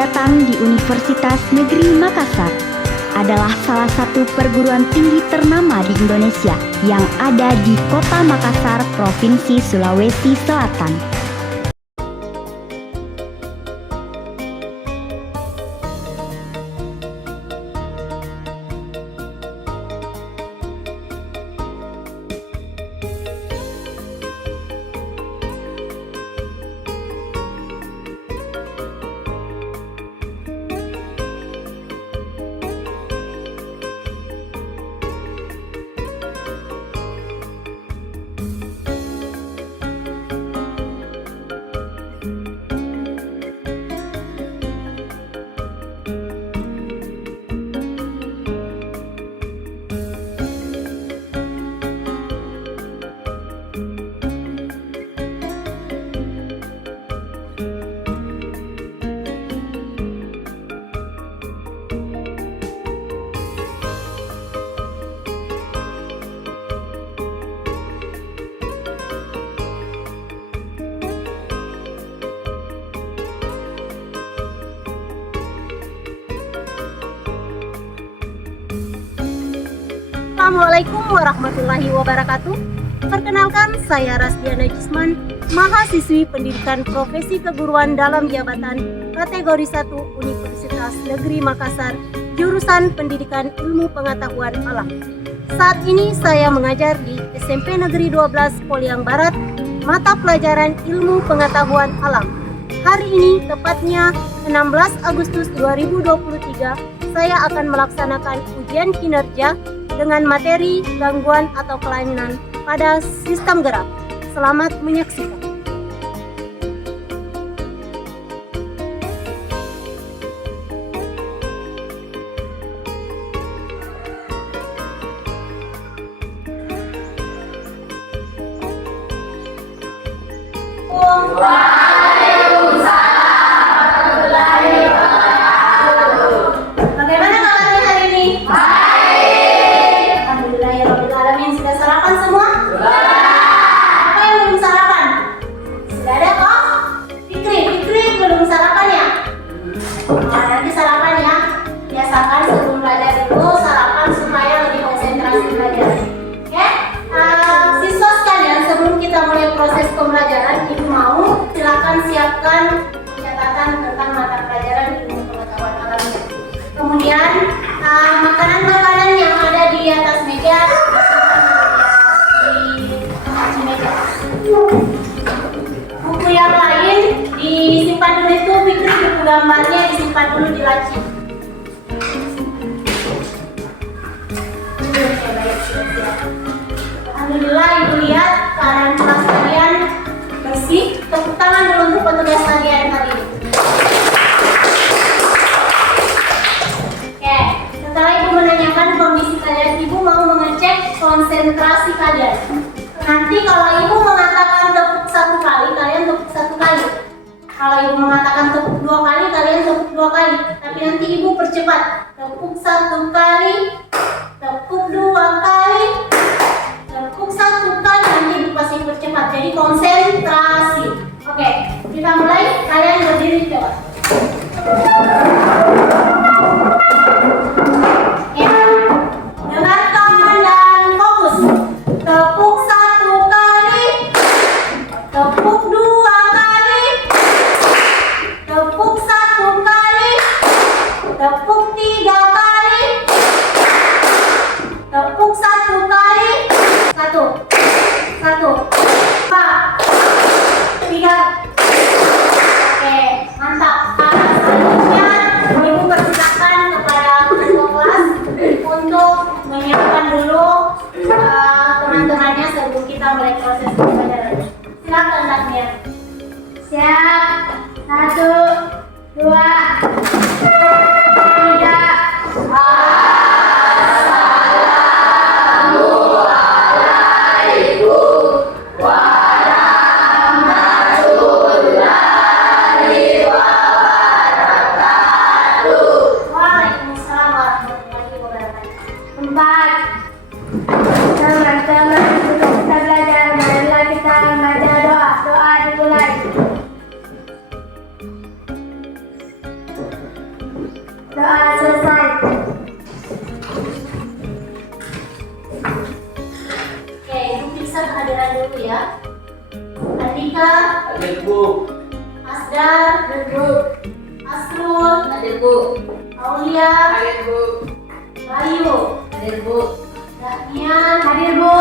datang di Universitas Negeri Makassar adalah salah satu perguruan tinggi ternama di Indonesia yang ada di Kota Makassar, Provinsi Sulawesi Selatan. Assalamualaikum warahmatullahi wabarakatuh. Perkenalkan, saya Rasdiana Jisman, mahasiswi pendidikan profesi keguruan dalam jabatan kategori 1 Universitas Negeri Makassar, jurusan Pendidikan Ilmu Pengetahuan Alam. Saat ini saya mengajar di SMP Negeri 12 Poliang Barat, mata pelajaran Ilmu Pengetahuan Alam. Hari ini, tepatnya 16 Agustus 2023, saya akan melaksanakan ujian kinerja dengan materi gangguan atau kelainan pada sistem gerak. Selamat menyaksikan. Bagaimana kabarnya hari ini? Alhamdulillahirrahmanirrahim. Sudah sarapan semua? Apa yang belum sarapan? Sudah ada kok? Fikri belum sarapan ya? Nah, nanti sarapan ya. Biasakan sebelum belajar dulu sarapan supaya lebih konsentrasi belajar. Oke? Siswa sekalian, sebelum kita mulai proses pembelajaran, Ibu mau silakan siapkan catatan tentang mata pelajaran ilmu pengetahuan alam. Kemudian makanan-makanan yang ada di atas meja di meja. Buku yang lain disimpan dulu, itu Fikri buku gambarnya disimpan dulu di laci. Alhamdulillah, Ibu lihat keadaan kelas kalian bersih. Tepuk tangan dulu untuk petugas kalian hari ini. Oke, setelah Ibu menanyakan kondisi kalian, Ibu mau mengecek konsentrasi kalian. Nanti kalau Ibu mengatakan tepuk 1 kali, kalian tepuk 1 kali. Kalau Ibu mengatakan tepuk 2 kali, kalian tepuk 2 kali. Tapi nanti Ibu percepat. Tepuk 1 kali, tepuk 2 kali, tepuk 1 kali. Nanti Ibu pasti percepat. Jadi konsentrasi. Oke, kita mulai. Kalian berdiri coba. Dengarkan dan fokus. Tepuk 1 kali, tepuk 2 kali, tepuk 1 kali, tepuk 3 kali, tepuk 1 kali, 1, 1, 2, 3. Oke, mantap. Kanan sekali. Selesai. Oke, Ibu periksa kehadiran dulu ya. Andika. Hadir Bu. Asdar. Hadir Bu. Asrul. Hadir Bu. Aulia. Hadir Bu. Bayu. Hadir Bu. Danian. Hadir Bu.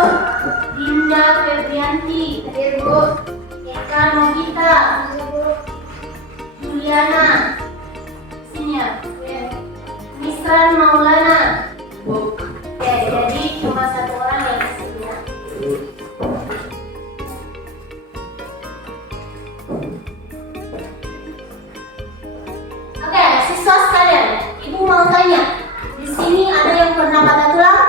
Dinda Febrianti. Hadir Bu. Eka Nogita. Hadir Bu. Juliana. Sini ya. Misran Maulana. Bu. Oke, jadi cuma satu orang yang di sini ya. Oke, siswa sekalian, Ibu mau tanya, di sini ada yang pernah patah tulang?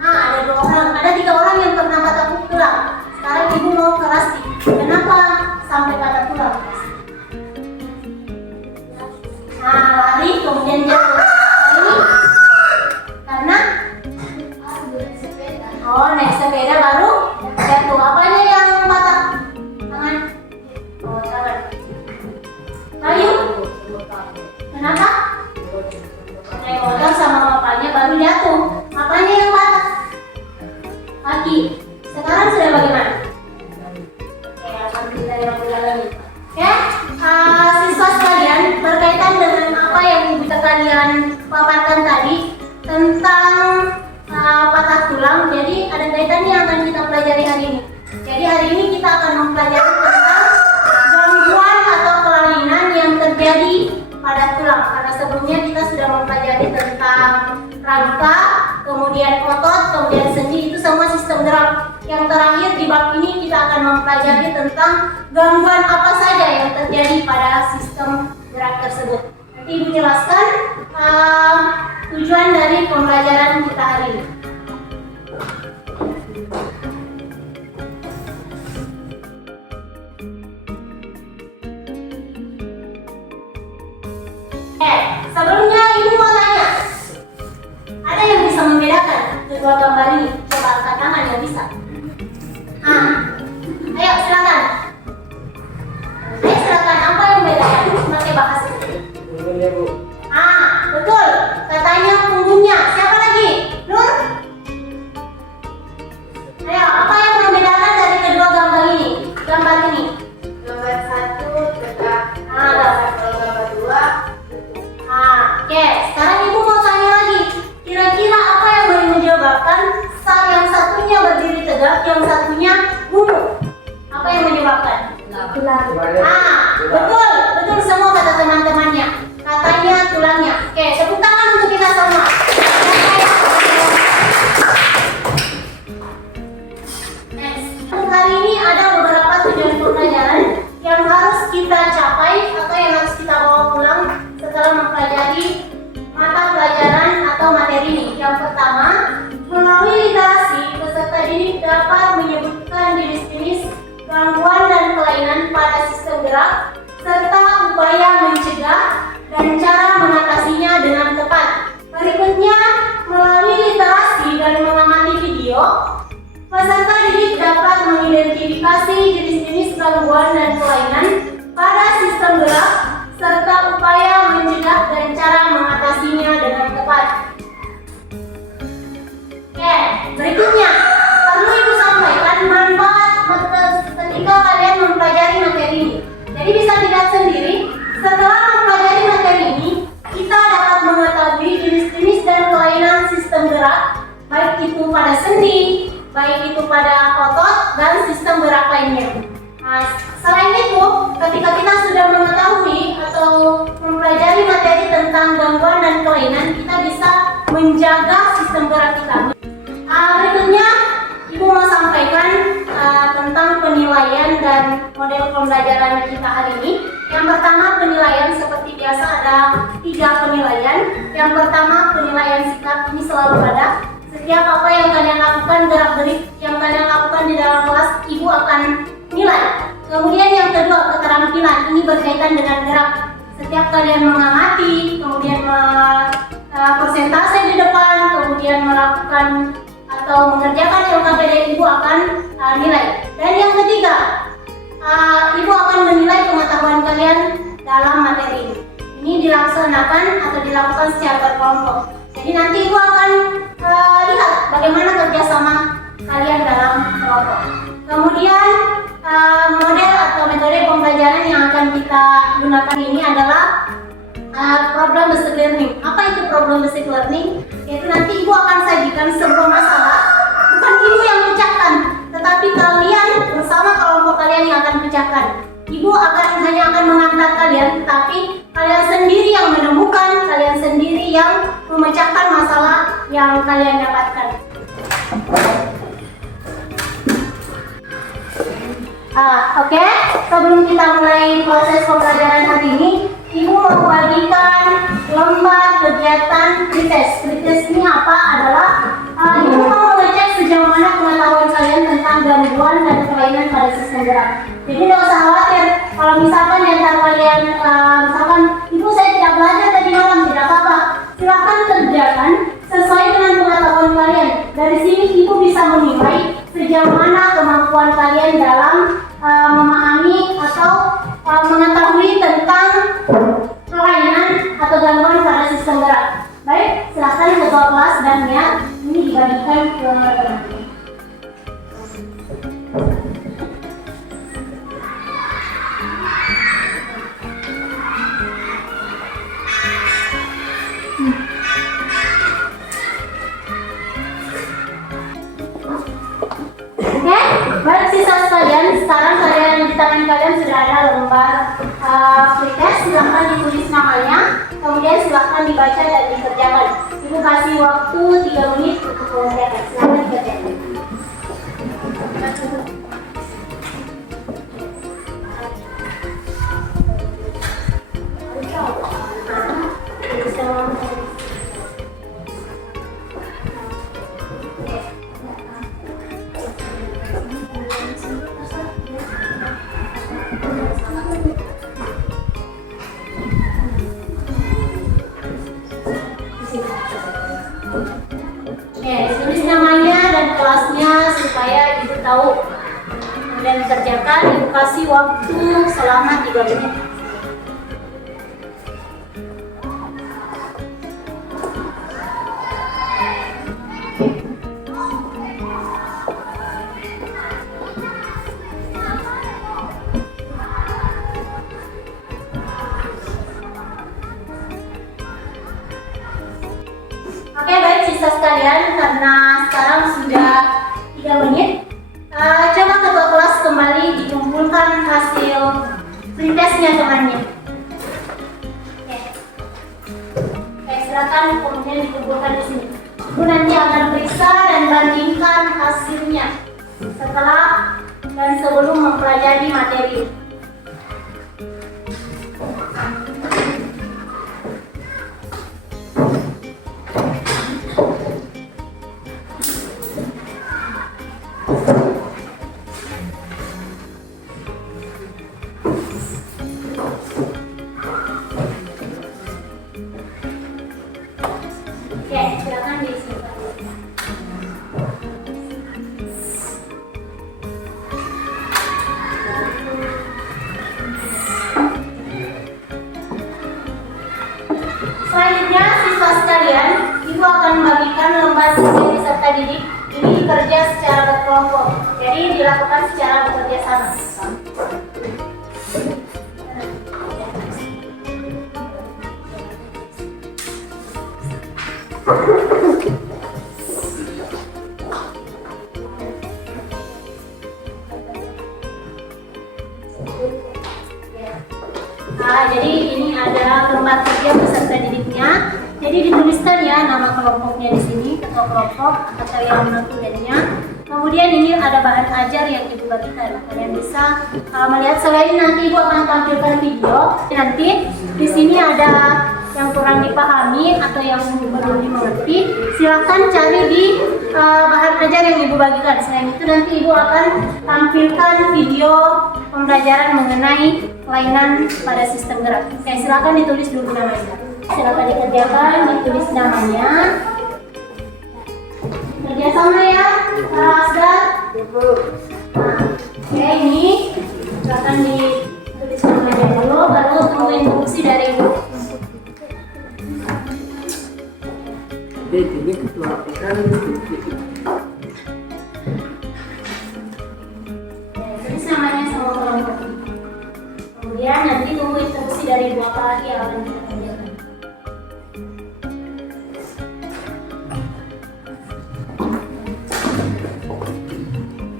Ada 2 orang, ada 3 orang yang pernah patah tulang. Sekarang Ibu mau ke Rasti. Kenapa sampai patah tulang? Lari kemudian jatuh. Ini karena naik sepeda baru jatuh. Apanya yang patah? Tangan. Tangan. Bayu? Kenapa? Naik motor sama bapaknya baru jatuh. Apanya yang patah? Kaki. Sekarang sudah bagaimana? Oke, alhamdulillah yang berjalan. Oke, siswa sekalian, berkaitan dengan apa yang Ibu kalian paparkan tadi tentang patah tulang, jadi ada kaitannya yang akan kita pelajari hari ini. Jadi hari ini kita akan mempelajari tentang gangguan atau kelainan yang terjadi pada tulang. Karena sebelumnya kita sudah mempelajari tentang rangka, kemudian otot, kemudian sendi, itu semua sistem gerak. Yang terakhir di bab ini kita akan mempelajari tentang gangguan apa saja yang terjadi pada sistem gerak tersebut. Nanti Ibu jelaskan tujuan dari pembelajaran kita hari ini. Sebelumnya Ibu mau tanya, ada yang bisa membedakan kedua gambar ini? Coba angkat tangan yang bisa. Ayo silakan. Silakan, apa yang membedakan? Pakai bahasa ini. Punggungnya Bu. Betul. Katanya punggungnya. Siapa lagi? Nur? Ayo, apa yang membedakan dari kedua gambar ini? Gambar ini. Gambar 1 tegak. Gambar 2. Oke, sekarang Ibu mau tanya lagi. Kira-kira apa yang boleh menyebabkan yang satunya berdiri tegak, yang satunya bungu? Apa yang menyebabkan? Betul semua kata teman-temannya. Katanya tulangnya. Oke, tepuk tangan untuk kita semua. Untuk hari ini ada beberapa tujuan pembelajaran yang harus kita capai atau yang harus kita bawa pulang setelah mempelajari mata pelajaran atau materi ini. Yang pertama, melalui literasi, peserta didik dapat menyebutkan jenis-jenis gangguan dan kelainan pada sistem gerak serta upaya mencegah dan cara mengatasinya dengan tepat. Berikutnya, melalui literasi dan mengamati video, peserta didik dapat mengidentifikasi jenis-jenis gangguan dan kelainan pada sistem gerak serta upaya mencegah dan cara mengatasinya dengan tepat. Oke, berikutnya perlu Ibu sampaikan manfaat ketika kalian mempelajari materi ini. Jadi bisa dilihat sendiri, setelah mempelajari materi ini, kita dapat mengetahui jenis-jenis dan kelainan sistem gerak, baik itu pada sendi, baik itu pada otot dan sistem gerak lainnya. Selain itu, ketika kita sudah mengetahui atau mempelajari materi tentang gangguan dan kelainan, kita bisa menjaga sistem gerak kita. Berikutnya, Ibu mau sampaikan tentang penilaian dan model pembelajaran kita hari ini. Yang pertama, penilaian seperti biasa ada 3 penilaian. Yang pertama, penilaian sikap, ini selalu ada. Setiap apa yang kalian lakukan, gerak-gerik yang kalian lakukan di dalam kelas, Ibu akan nilai. Kemudian yang kedua, keterampilan, ini berkaitan dengan gerak. Setiap kalian mengamati, kemudian persentase di depan, kemudian melakukan atau mengerjakan LKPD, Ibu akan nilai. Dan yang ketiga, Ibu akan menilai pengetahuan kalian dalam materi ini. Ini Ini dilaksanakan atau dilakukan secara berkelompok. Jadi nanti Ibu akan lihat bagaimana kerjasama kalian dalam kelompok. Kemudian model atau metode pembelajaran yang akan kita gunakan ini adalah problem based learning. Apa itu problem based learning? Yaitu nanti Ibu akan sajikan sebuah masalah, bukan Ibu yang pecahkan, tetapi kalian bersama kelompok kalian yang akan pecahkan. Ibu hanya akan mengantar kalian, tapi kalian sendiri yang menemukan, kalian sendiri yang memecahkan masalah yang kalian dapatkan. Oke. Sebelum kita mulai proses pembelajaran hari ini, Ibu mau bagikan lembar kegiatan pretest. Pretest ini apa? Adalah Ibu mau mengecek sejauh mana pengetahuan kalian tentang gangguan dan kelainan pada sistem gerak. Jadi tidak usah khawatir kalau misalkan di antara kalian misalkan Ibu saya tidak belajar tadi malam, tidak apa-apa. Silakan kerjakan sesuai dengan pengetahuan kalian. Dari sini Ibu bisa menilai sejauh mana kemampuan kalian dalam memahami atau mengetahui tentang kelainan atau gangguan pada sistem gerak. Baik, silakan ketua kelas dan niat ini dibagikan ke teman-teman. Oke, baik siswa sekalian, sekarang di tangan kalian sudah ada lembar pretest. Silahkan ditulis namanya, kemudian silahkan dibaca dan dikerjakan. Ibu kasih waktu 3 menit untuk mengerjakan. Silahkan dikerjakan. Tulis namanya dan kelasnya supaya Ibu tahu. Kemudian dikerjakan, Ibu kasih waktu selama 3 menit. Oke, baik siswa sekalian, karena sekarang sudah 3 menit, coba ketua kelas kembali dikumpulkan hasil pretestnya temannya. Oke, silakan kemudian dikumpulkan di sini. Ibu nanti akan periksa dan bandingkan hasilnya setelah dan sebelum mempelajari materi. Oke, silakan disimpan. Selanjutnya, siswa sekalian, Ibu akan membagikan lembar sisi peserta didik ini kerja secara berkelompok. Jadi dilakukan secara bekerja sama. Jadi ini ada lembar kerja peserta didiknya. Jadi dituliskan ya nama kelompoknya di sini, ketua kelompok atau yang menentukannya. Kemudian ini ada bahan ajar yang Ibu bagikan. Kalian bisa melihat, selain nanti Ibu akan tampilkan video. Nanti di sini ada yang kurang dipahami atau yang belum dimengerti, silahkan cari di bahan ajar yang Ibu bagikan. Selain itu nanti Ibu akan tampilkan video pembelajaran mengenai kelainan pada sistem gerak. Oke, silahkan ditulis dulu namanya. Silahkan dikerjakan, ditulis namanya. Kerjasama ya, para Asgar. Oke, ini silahkan ditulis namanya dulu, baru tunggu instruksi dari Ibu. ini ketua pekan Tulis namanya sama kelompok ini. Kemudian nanti tunggu instruksi dari Bu apa lagi yang akan kita kerjakan.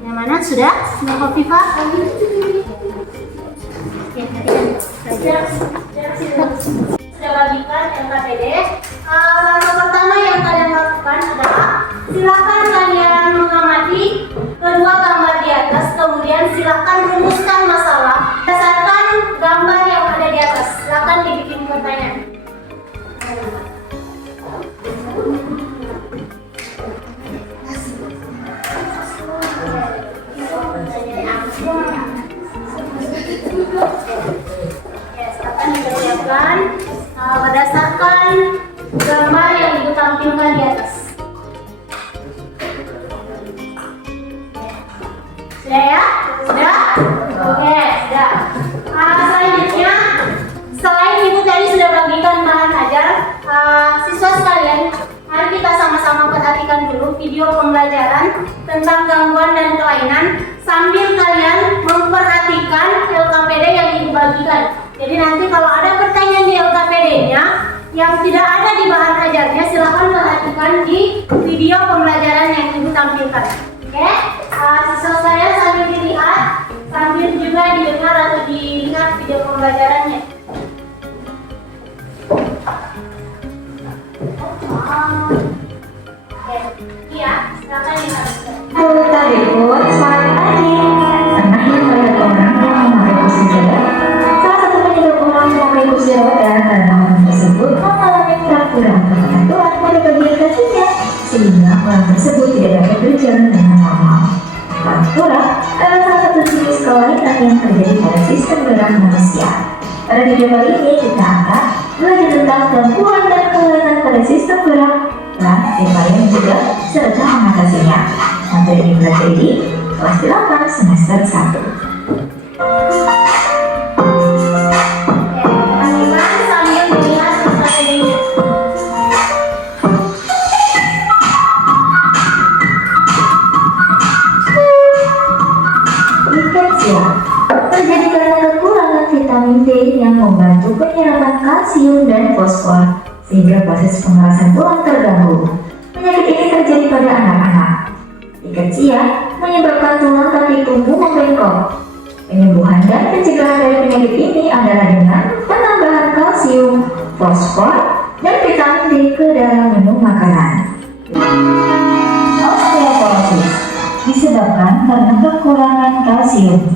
Yang mana sudah? Sudah Kofifa? Oke, sudah bagikan LKPD. Langkah pertama yang kalian lakukan adalah silakan kalian mengamati kedua gambar di atas, kemudian silakan rumuskan masalah berdasarkan gambar yang ada di atas. Silakan dibikin pertanyaan. Silakan dikerjakan berdasarkan gambar yang ibu tampilkan di atas. Sudah ya? Sudah? Oke, sudah. Selanjutnya, selain ibu tadi sudah bagikan bahan ajar, siswa sekalian, mari kita sama-sama perhatikan dulu video pembelajaran tentang gangguan dan kelainan sambil kalian memperhatikan LKPD yang ibu bagikan. Jadi nanti kalau ada pertanyaan di LKPD-nya yang tidak ada di bahan ajarnya, silahkan perhatikan di video pembelajaran yang ibu tampilkan. Oke? Siswa sekalian sambil dilihat, sambil juga didengar atau dilihat video pembelajarannya. Oke, iya, silakan lihat. Halo Tadekut, selamat pagi. Pernah ya melihat orang yang memakai kursi roda? Salah satu penyebab orang memakai kursi roda karena orang tersebut mengalami fraktur atau ketentuan pada bagian kakinya, sehingga orang tersebut tidak dapat berjalan dengan normal. Fraktura adalah salah satu jenis kelainan yang terjadi pada sistem gerak manusia. Pada video kali ini kita akan belajar tentang gangguan dan kelainan pada sistem gerak dan upaya juga serta mengatasinya. Materi ini dipelajari kelas 8 semester 1. Teman-teman sambil melihat LKPD-nya. Dispepsia terjadi karena kekurangan vitamin D yang membantu penyerapan kalsium dan fosfor, sehingga proses pengerasan tulang terganggu. Penyakit ini terjadi pada anak-anak. Dikecil menyebabkan tulang kaki tumbuh membengkok. Penyembuhan dan pencegahan dari penyakit ini adalah dengan penambahan kalsium, fosfor, dan vitamin D ke dalam menu makanan. Osteoporosis disebabkan karena kekurangan kalsium.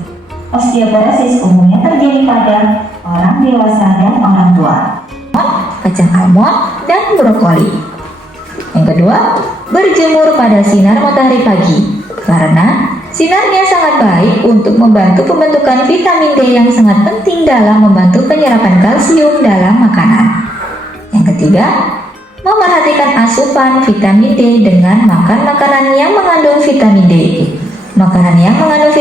Osteoporosis umumnya terjadi pada orang dewasa dan orang tua. Kacang almond dan brokoli. Yang kedua, berjemur pada sinar matahari pagi karena sinarnya sangat baik untuk membantu pembentukan vitamin D yang sangat penting dalam membantu penyerapan kalsium dalam makanan. Yang ketiga, memerhatikan asupan vitamin D dengan makan makanan yang mengandung vitamin D. Makanan yang mengandung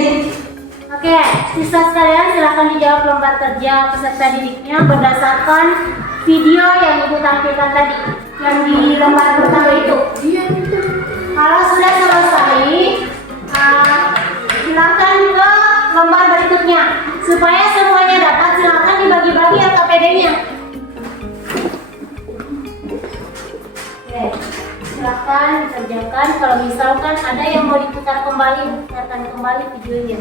Oke, siswa sekalian silakan dijawab lembar kerja peserta didiknya berdasarkan video yang ibu tampilkan tadi, yang di lembar pertama itu. Kalau sudah selesai, silakan ke lembar berikutnya. Supaya semuanya dapat, silakan dibagi-bagi LKPD-nya. Oke, silakan dikerjakan. Kalau misalkan ada yang mau diputar kembali, putarkan kembali videonya.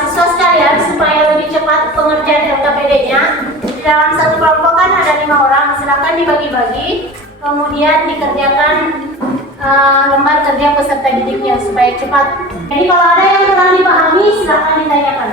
Siswa sekalian, supaya lebih cepat pengerjaan LKPD-nya, di dalam satu kelompok kan ada 5 orang, silakan dibagi-bagi, kemudian dikerjakan lembar kerja peserta didiknya supaya cepat. Jadi kalau ada yang kurang dipahami, silakan ditanyakan.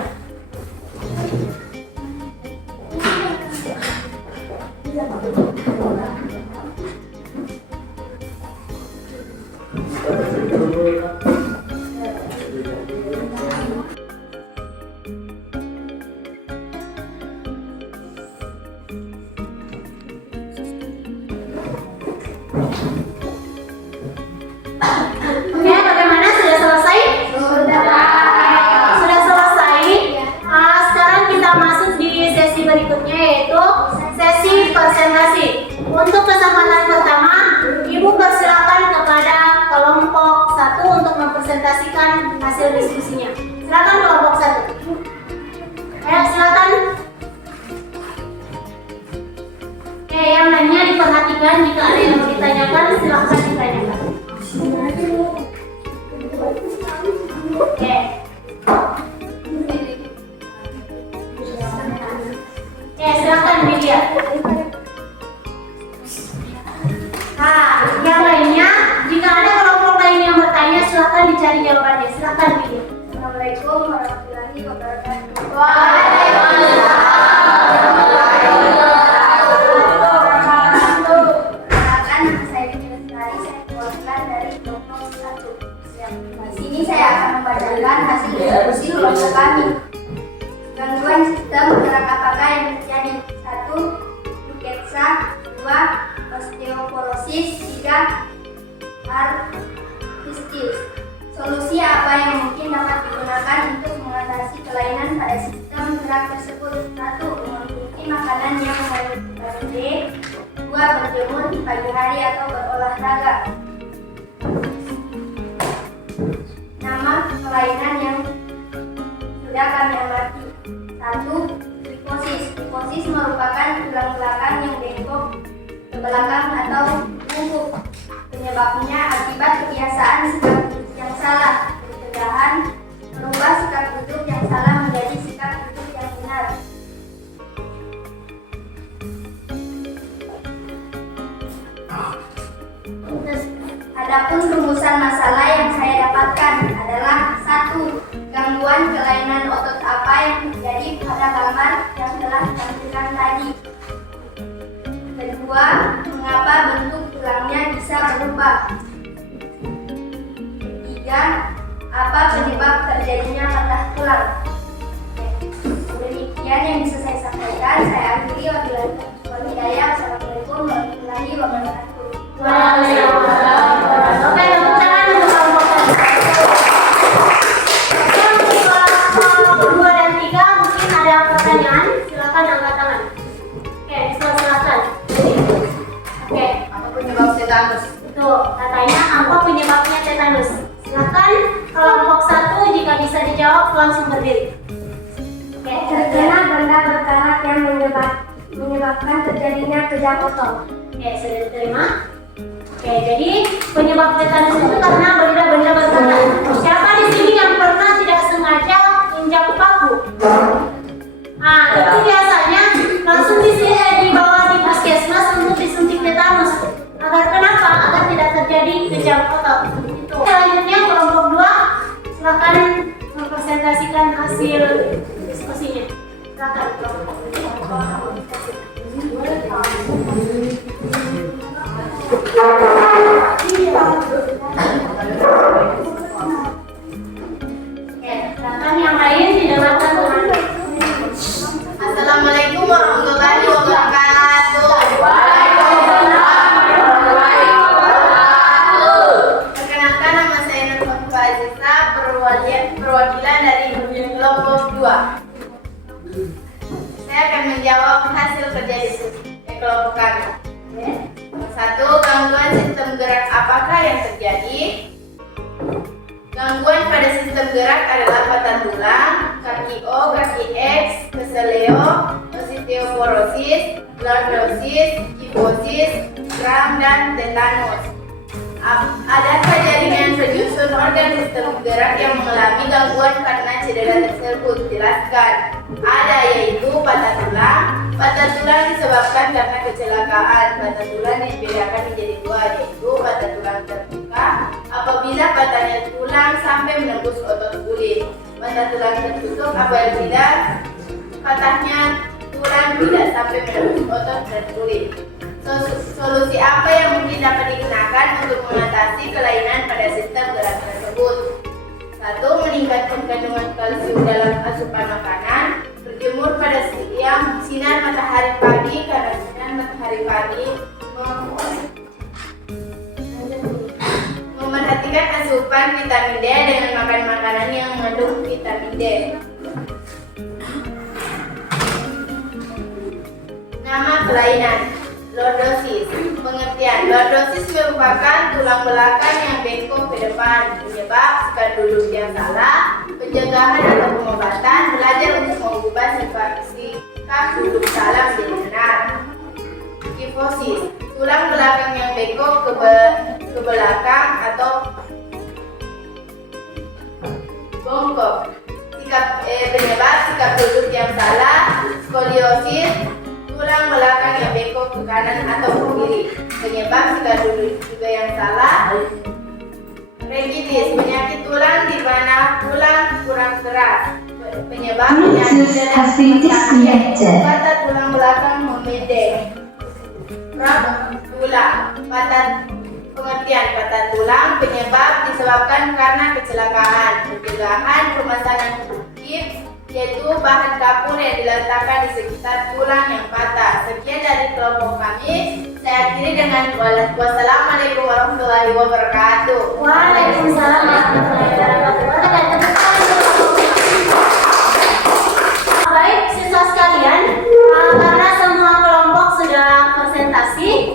yang lainnya diperhatikan. Jika ada yang mau ditanyakan, silahkan ditanyakan. Oke. Silahkan dilihat. Nah, yang lainnya, jika ada kelompok lain yang bertanya, silahkan dicari jawabannya. Silahkan dilihat. Assalamualaikum warahmatullahi wabarakatuh. Perkenalkan, nama saya Dini Lestari, saya perwakilan dari kelompok 1. Di sini saya akan membacakan hasil diskusi kelompok kami. Gangguan sistem gerak apakah yang terjadi? 1. Riketsa. 2. Osteoporosis. 3. Arthritis. Solusi apa yang mungkin dapat digunakan untuk mengatasi kelainan pada sistem gerak tersebut? 1. Mengonsumsi makanan yang mengandung vitamin D. 2. Berjemur di pagi hari atau berolahraga. Nama kelainan yang sudah kami amati. 1. Kifosis. Kifosis merupakan tulang belakang yang bengkok ke belakang atau bungkuk. Penyebabnya akibat kebiasaan sikap duduk yang salah. Pencegahan: merubah sikap duduk yang salah menjadi sikap duduk yang benar. Adapun rumusan masalah yang saya dapatkan adalah: 1. Gangguan kelainan otot apa yang terjadi pada gambar yang telah ditampilkan tadi. Kedua, mengapa bentuk tulangnya bisa berubah. Ketiga, apa penyebab terjadinya patah tulang. Demikian yang bisa saya sampaikan. Saya akhiri. Wabillahi taufiq wal hidayah. Wassalamualaikum warahmatullahi wabarakatuh. Waalaikumsalam. Oke, tepuk tangan untuk kelompok tadi. Untuk kelompok 2 dan 3 mungkin ada pertanyaan. Silakan angkat tangan. Oke, silakan. Oke. Apa penyebab tetanus? Itu katanya apa penyebabnya tetanus. Silakan kelompok 1 jika bisa dijawab langsung berdiri. Oke, Terkena benda berkarat yang menyebabkan terjadinya kejang otot. Oke, sudah diterima. Oke, jadi penyebab tetanus itu karena benda-benda berkarat. Siapa di sini yang pernah tidak sengaja injak paku? Nah, itu biasanya langsung dibawa di puskesmas untuk disuntik tetanus. Agar kenapa? Agar tidak terjadi kejang otot. Itu. Selanjutnya kelompok 2, silakan mempresentasikan hasil diskusinya. Silakan kelompok 2. Silakan yang lain didengarkan dengan Assalamualaikum warahmatullahi wabarakatuh. Perkenalkan, nama saya Nur Fatima Aziza, perwakilan dari kelompok 2. Saya akan menjawab hasil kerja diskusi kelompok kami. 1. Gangguan sistem gerak apakah yang terjadi? Gangguan pada sistem gerak adalah patah tulang, kaki O, kaki X, keseleo, osteoporosis, lordosis, kifosis, kram, dan tetanus. Adakah jaringan penyusun organ sistem gerak yang mengalami gangguan karena cedera tersebut? Jelaskan. Ada, yaitu patah tulang. Patah tulang disebabkan karena kecelakaan. Patah tulang dibedakan menjadi 2, yaitu patah tulang terbuka apabila patahnya tulang sampai menembus otot kulit. Patah tulang tertutup apabila patahnya tulang tidak sampai menembus otot dan kulit. Solusi apa yang mungkin dapat digunakan untuk mengatasi kelainan pada sistem gerak tersebut? 1. Meningkatkan kandungan kalsium dalam asupan makanan. Berjemur pada sinar matahari pagi, karena sinar matahari pagi memerhatikan asupan vitamin D dengan makan makanan yang mengandung vitamin D. Nama kelainan: lordosis. Pengertian: lordosis merupakan tulang belakang yang bengkok ke depan. Penyebab: sikap duduk yang salah. Pencegahan atau pengobatan: belajar untuk mengubah sikap duduk salah menjadi benar. kifosis, tulang belakang yang bengkok ke belakang atau bongkok. Penyebab sikap duduk yang salah, skoliosis, tulang belakang yang bengkok ke kanan atau ke kiri. Penyebab sikap duduk juga yang salah, rakitis, penyakit tulang di mana tulang kurang keras. Penyebab penyakit patah tulang belakang memendek. Tulang, pengertian patah tulang penyebab disebabkan karena kecelakaan. Pencegahan permasalahan gips yaitu bahan kapur yang diletakkan di sekitar tulang yang patah. Sekian dari kelompok kami. Saya akhiri dengan wassalamualaikum warahmatullahi wabarakatuh. Waalaikumsalam warahmatullahi wabarakatuh. Baik siswa sekalian, karena semua kelompok sudah presentasi,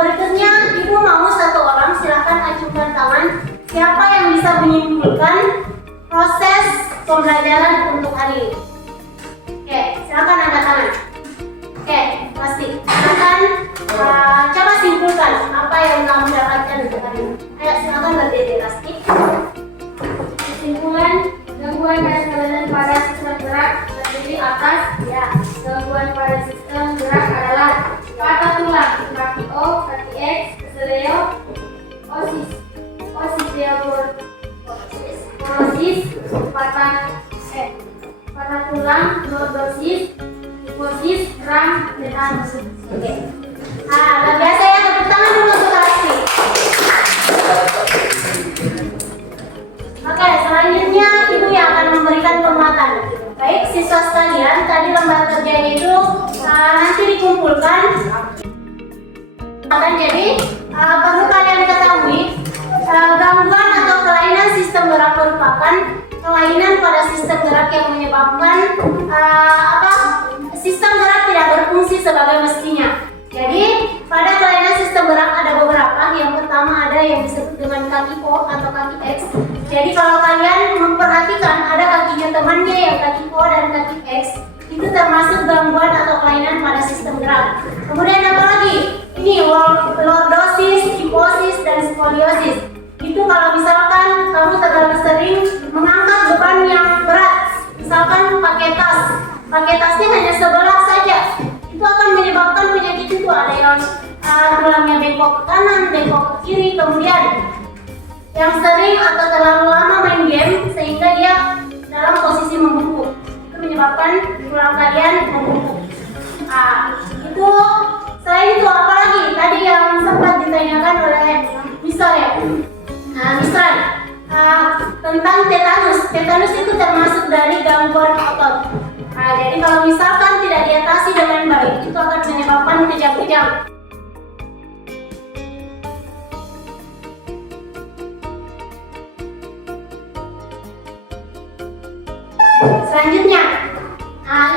berikutnya Ibu mau satu orang silakan ajukan tangan. Siapa yang bisa menyimpulkan proses pembelajaran untuk hari ini? Oke, silakan angkat tangan. Oke, pasti. Silakan coba simpulkan apa yang kamu dapatkan untuk hari ini. Ayo silakan berdiri pasti. Kesimpulan, gangguan pada kelainan pada sistem gerak terdiri atas gangguan pada sistem gerak adalah patah tulang, kaki O, kaki X, keseleo, osteoporosis, patah tulang, lordosis, kifosis, kram, tetanus. Oke. Luar biasa ya, tepuk tangan dulu untuk Lesti. Oke, selanjutnya Ibu yang akan memberikan penguatan. Baik, siswa sekalian, tadi lembar kerjanya itu nanti dikumpulkan. Jadi, perlu kalian ketahui, gangguan atau kelainan sistem gerak merupakan kelainan pada sistem gerak yang menyebabkan sistem gerak tidak berfungsi sebagai mestinya. Jadi, pada kelainan sistem gerak ada beberapa. Yang pertama ada yang disebut dengan kaki O atau kaki X. Jadi kalau kalian memperhatikan ada kakinya temannya yang kaki O dan kaki X, itu termasuk gangguan atau kelainan pada sistem gerak. Kemudian apa lagi? Ini lordosis, kifosis, dan skoliosis. Itu kalau misalkan kamu terlalu sering mengangkat beban yang berat, misalkan pakai tasnya hanya sebelah saja, itu akan menyebabkan penyakit itu. Ada yang tulangnya bengkok ke kanan, bengkok ke kiri, kemudian yang sering atau terlalu lama main game sehingga dia dalam posisi membungkuk, itu menyebabkan tulang kalian membungkuk. Itu selain itu apalagi tadi yang sempat ditanyakan oleh Mister ya, Mister tentang tetanus. Tetanus itu termasuk dari gangguan otot. Jadi kalau misalkan tidak diatasi dengan baik, itu akan menyebabkan kejang-kejang. Selanjutnya,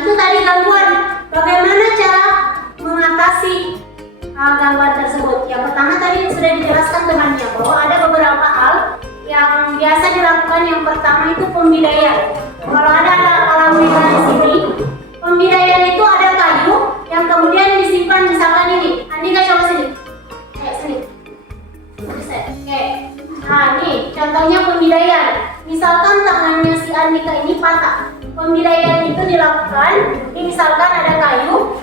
itu tadi gangguan. Bagaimana cara mengatasi gangguan tersebut? Yang pertama tadi sudah dijelaskan temannya bahwa ada beberapa hal yang biasa dilakukan. Yang pertama itu pembidayaan. Kalau ada alam merah di sini, pembidayaan itu ada kayu yang kemudian disimpan, misalkan ini. Andika coba sini. Sini. Oke. Ini contohnya pembidayaan. Misalkan tangannya si Andika ini patah. Pembidayaan itu dilakukan, ini misalkan ada kayu.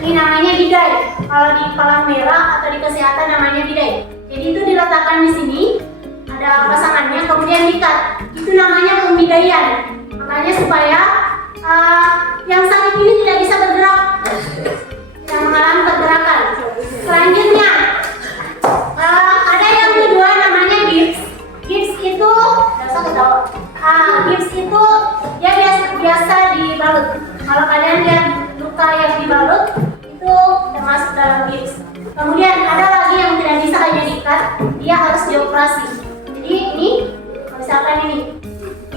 Ini namanya bidai. Kalau di palang merah atau di kesehatan namanya bidai. Jadi itu diletakkan di sini, ada pasangannya, kemudian diikat. Itu namanya pembidaian. Makanya supaya yang sakit ini tidak bisa bergerak, yang mengalami pergerakan. Selanjutnya, ada yang kedua namanya gips. Gips itu, gips itu dia biasa dibalut. Kalau kalian lihat luka yang dibalut, itu termasuk dalam gips. Kemudian ada lagi yang tidak bisa hanya diikat, dia harus dioperasi. Jadi ini,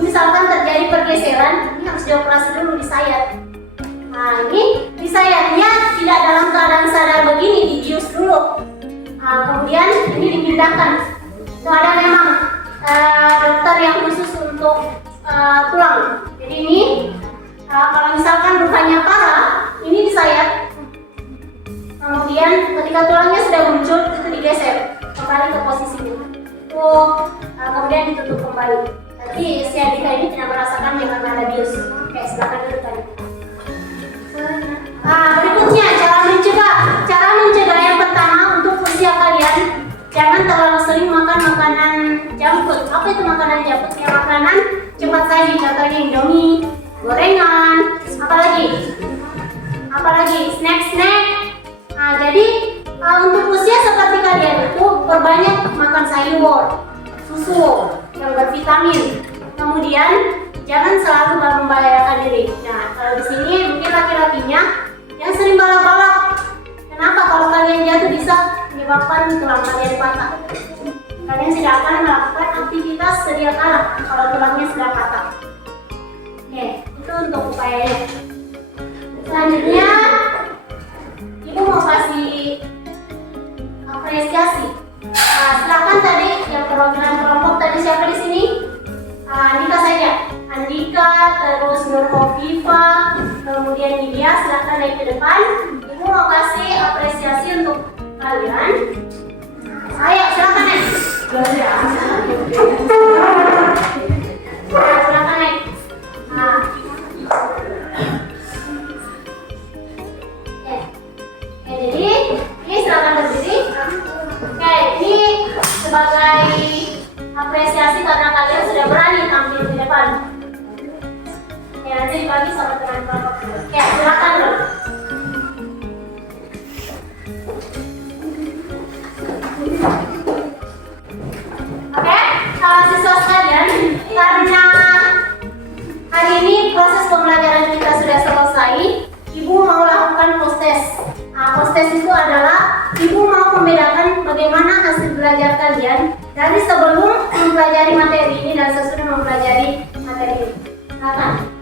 misalkan terjadi pergeseran, ini harus dioperasi dulu, disayat. Ini disayatnya tidak dalam keadaan sadar begini, dibius dulu. Kemudian ini dipindahkan. Itu ada memang dokter yang khusus untuk tulang. Jadi ini kalau misalkan lukanya parah, ini disayat. Kemudian ketika tulangnya sudah muncul, itu digeser kembali ke posisinya. Kemudian ditutup kembali. Jadi si Andika ini tidak merasakan yang namanya bius. Oke, silakan dulu tadi. Berikutnya cara mencegah yang pertama untuk usia kalian, jangan terlalu sering makan makanan junk food. Apa itu makanan junk food? Ya, makanan cepat saji, contohnya Indomie, gorengan, apalagi snack. Jadi untuk usia seperti kalian itu perbanyak makan sayur, susu yang bervitamin. Kemudian jangan selalu membahayakan diri. Nah, kalau di sini mungkin laki-lakinya yang sering balap-balap. Kenapa? Kalau kalian jatuh bisa menyebabkan tulang kalian patah. Kalian tidak akan melakukan aktivitas sedia kala kalau tulangnya sudah patah. Oke, itu untuk upayanya. Selanjutnya, ibu mau kasih apresiasi. Silakan tadi yang perwakilan kelompok tadi siapa di sini? Andika saja. Andika, terus Nur Hofifa, kemudian Nidia, silakan naik ke depan. Ibu mau kasih apresiasi untuk kalian. Ayo, silakan naik. Silakan naik. Jadi ini silakan berdiri. Oke, ini sebagai apresiasi karena kalian sudah berani tampil di depan. Ya, nanti dibagi sama teman kelompok. Oke, silakan dulu. Oke, siswa sekalian, karena hari ini proses pembelajaran kita sudah selesai, ibu mau lakukan post-test. Post-test itu adalah ibu mau membedakan bagaimana hasil belajar kalian dari sebelum mempelajari materi ini dan sesudah mempelajari materi ini. Silakan.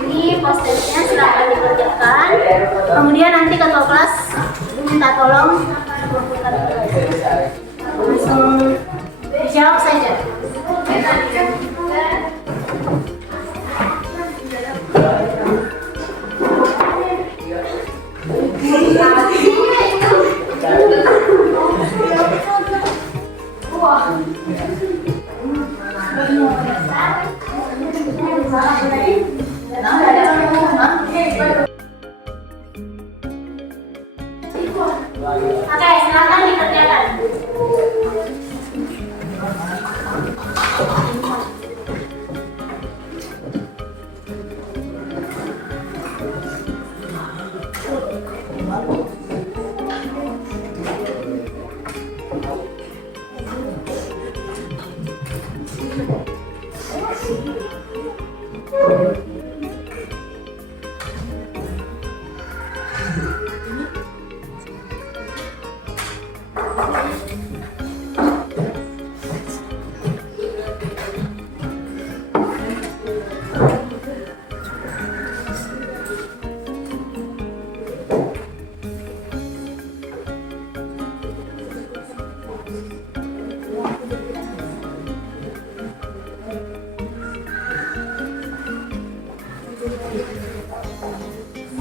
Ini post-testnya silakan dikerjakan. Kemudian nanti ketua kelas minta tolong langsung dijawab saja. Oke, silakan dikerjakan.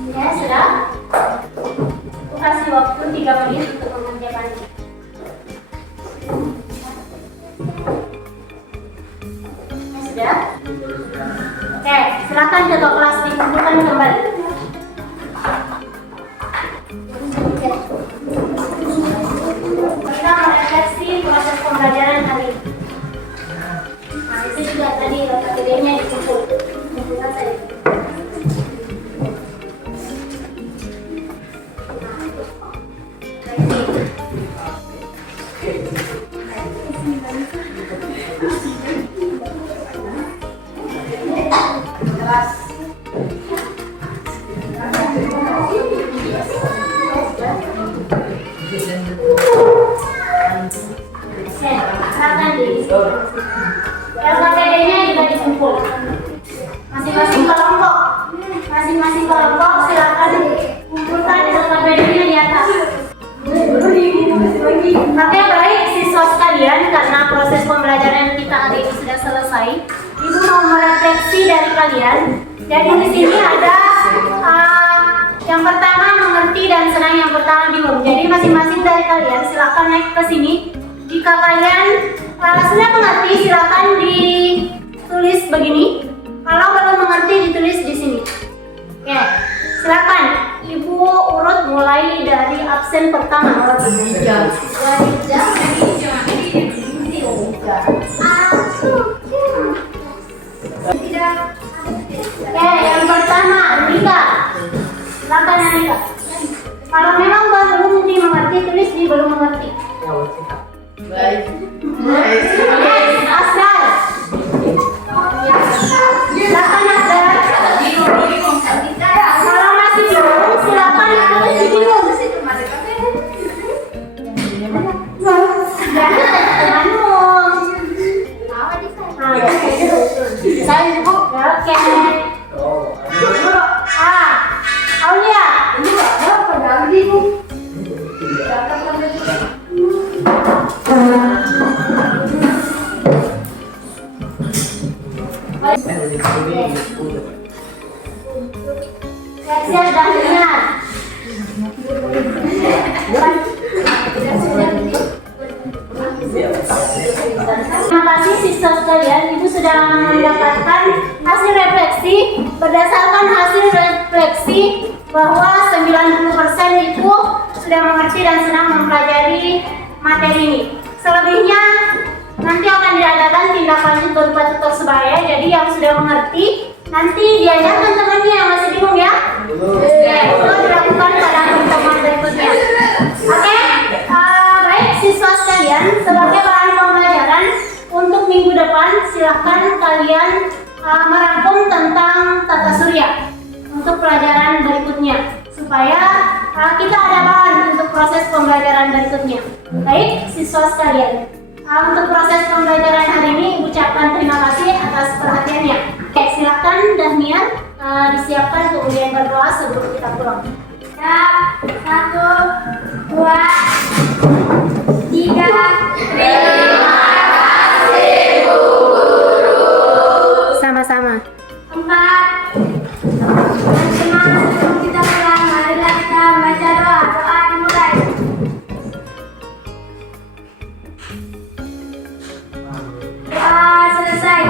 Ya, sudah. Aku kasih waktu 3 menit untuk mengerjakannya. Ya, sudah. Oke, silakan ketua kelas dikumpulkan kembali. Kita merefleksi proses pembelajaran hari ini. Nah, itu juga tadi materinya dikumpulkan saja. Silakan di LKPD-nya juga dikumpul. Masing-masing kelompok silakan kumpulkan LKPD-nya di atas. Oke, baik siswa sekalian, karena proses pembelajaran kita hari ini sudah selesai, Ibu mau merefleksi dari kalian. Jadi di sini ada yang pertama mengerti dan senang, yang pertama bingung. Jadi masing-masing dari kalian silakan naik ke sini. Jika kalian sudah mengerti, silakan ditulis begini. Kalau belum mengerti, ditulis di sini. Oke, silakan. Ibu urut mulai dari absen pertama. Oke, yang pertama Andika. Silakan Andika. Kalau memang belum mengerti, tulis di belum mengerti. Asgar. Silakan Asgar. Kalau masih bingung, silakan tulis di bingung. Oke. Aulia. Siap dan dengar. Terima kasih siswa sekalian, Ibu sudah mendapatkan hasil refleksi. Berdasarkan hasil refleksi bahwa 90% itu sudah mengerti dan senang mempelajari materi ini. Selebihnya nanti akan diadakan tindak lanjut berupa tutor sebaya. Jadi yang sudah mengerti nanti diajarkan temannya yang masih bingung ya. Oke, itu dilakukan pada pertemuan berikutnya. Oke, baik siswa sekalian, sebagai bahan pembelajaran untuk minggu depan silahkan kalian merangkum tentang tata surya untuk pelajaran berikutnya supaya kita ada bahan untuk proses pembelajaran berikutnya. Baik siswa sekalian, untuk proses pembelajaran hari ini ucapkan terima kasih atas perhatiannya. Oke, silakan Dahniar disiapkan untuk ujian berdoa sebelum kita pulang. Siap. 1, 2, 3. Terima kasih Bu Guru. Sama-sama. 4. Teman-teman, sebelum kita pulang, marilah kita membaca doa. Doa dimulai. Doa selesai.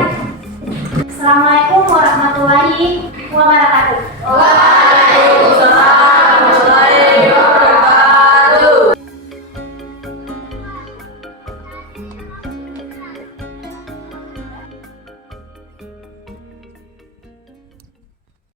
Assalamualaikum warahmatullahi wabarakatuh. Waalaikumsalam